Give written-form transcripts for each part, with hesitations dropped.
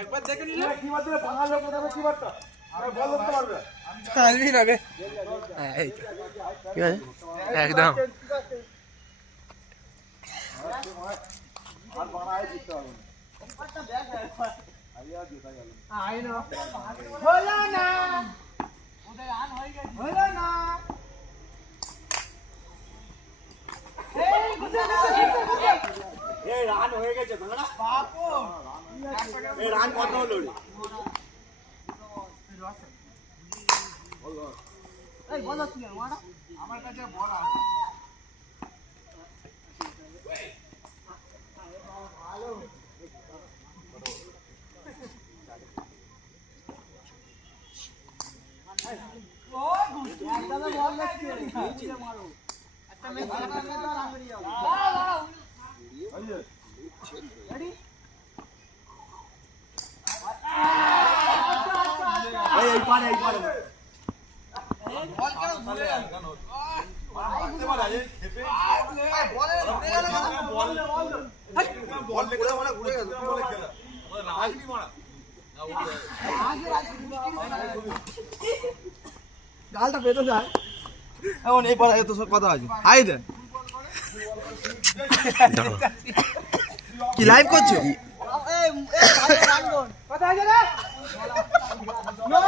একবার দেখে নিলে কি বলতে বাংলা লোক কথা কি বলতো আরে বল করতে পারবে আলবি না রে এই তো কি আছে একদম আর বানায় দিতে হবে একটা ব্যাগ আইয়া দিতা গেল আইনো হলো না ওদের রান হয়ে গেছে হলো না এই রান হয়ে গেছে তোমরা বাপু এই রান কত হলো রে এই বলো কি মারা আমার কাছে বল আছে ভালো ও একটা বল লাগছে মারো একটা ম্যাচ খেলা তো রামড়ি যাও দাঁড়াও রেডি এই পারে বল কেন ঘুরে গেল কেন মারতে পারে খেপে বলে ঘুরে গেল বল ঘুরে মানে ঘুরে গেল বলে খেলা বলে রাগনি মারা গালটা পেতে যায় এখন এই পাড়া এত সব কথা আছে আই দেন কি লাইভ করছো কথা আছে রে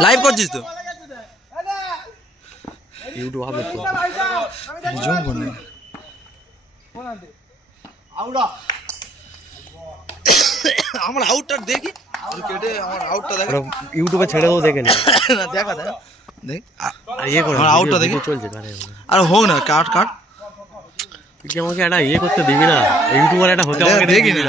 লাইভ করছিস তো ইউটিউব হবে তো জুম করনে আউড়া আমার আউটটা দেখি কেটে আমার আউটটা দেখ ইউটিউবে ছেড়ে দাও দেখে নে দেখা দেখ দেখ আর ইয়ে করে আউটটা দেখি চলছে কারে আর হোক না কাট তুই কি আমাকে একটা ইয়ে করতে দিবি না ইউটিউবার একটা হতে আমাকে দেখি না